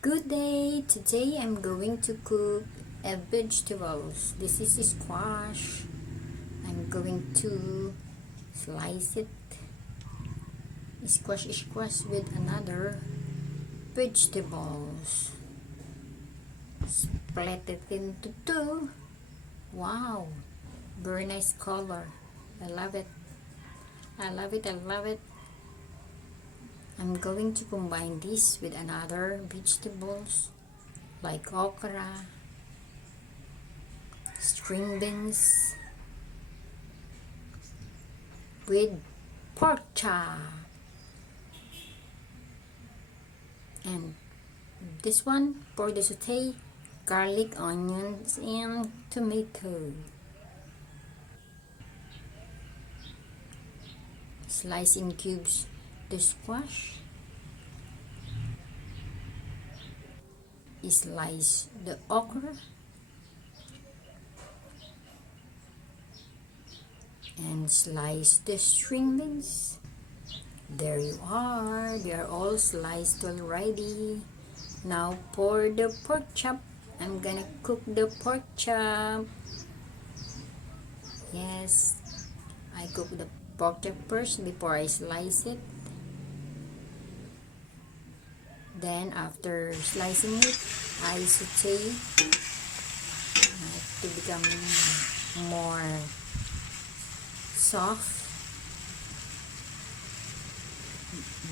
Good day! Today I'm going to cook a vegetables. This is squash. I'm going to slice it. Squash with another vegetables. Split it into two. Wow! Very nice color. I love it. I love it. I love it. I'm going to combine this with another vegetables like okra, string beans, with pork chop, and this one for the saute, garlic, onions, and tomato. Slice in cubes the squash. Slice the okra and slice the string beans. There you are. They are all sliced already. Now pour the pork chop. I'm gonna cook the pork chop. Yes, I cook the pork chop first before I slice it. Then after slicing it, I saute to become more soft,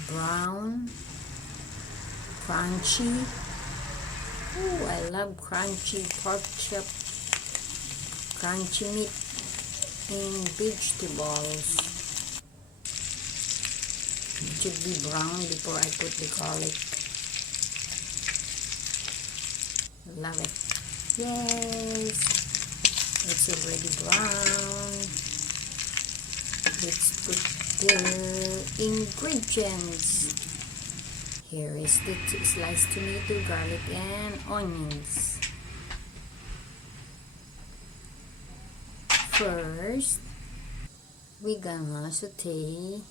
brown, crunchy. Ooh, I love crunchy pork chop, crunchy meat in vegetables. It should be brown before I put the garlic. Love it. Yes, it's already brown. Let's put the ingredients. Here is the sliced tomato, garlic, and onions. First, we're gonna saute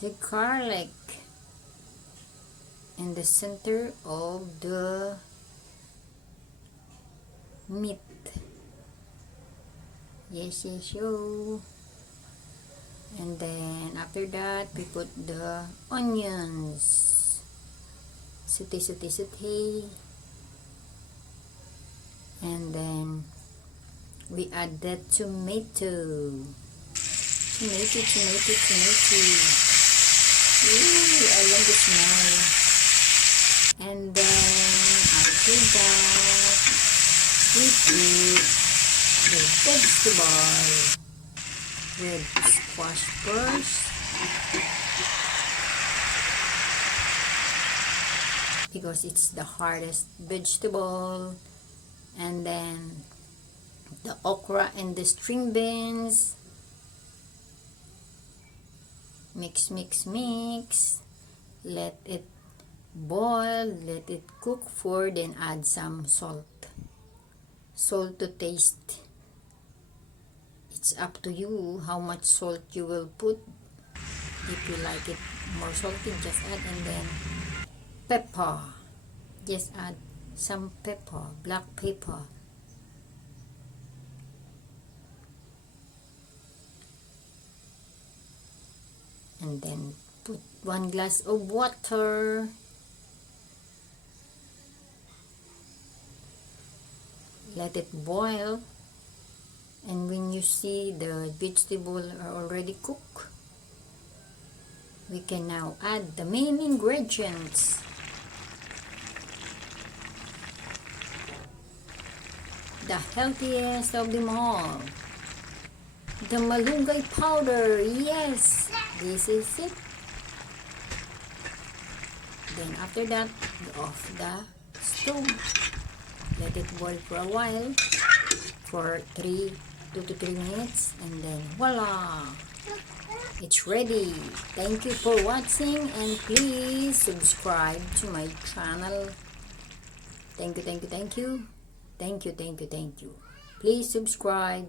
the garlic in the center of the meat. Yes. And then after that, we put the onions. Saute. And then we add the tomato. Ooh, I love the smell. And then after that, we put the vegetable with squash first, because it's the hardest vegetable, and then the okra and the string beans. Mix. Let it boil, let it cook for, then add some salt to taste. It's up to you how much salt you will put. If you like it more salty, just add. And then pepper, just add some pepper, black pepper. And then put 1 glass of water. Let it boil, and when you see the vegetables are already cooked, we can now add the main ingredients. The healthiest of them all, the malunggay powder. Yes, this is it. Then after that, off the stove. Let it boil for a while, for 2 to 3 minutes, and then voila! It's ready. Thank you for watching, and please subscribe to my channel. Thank you. Please subscribe.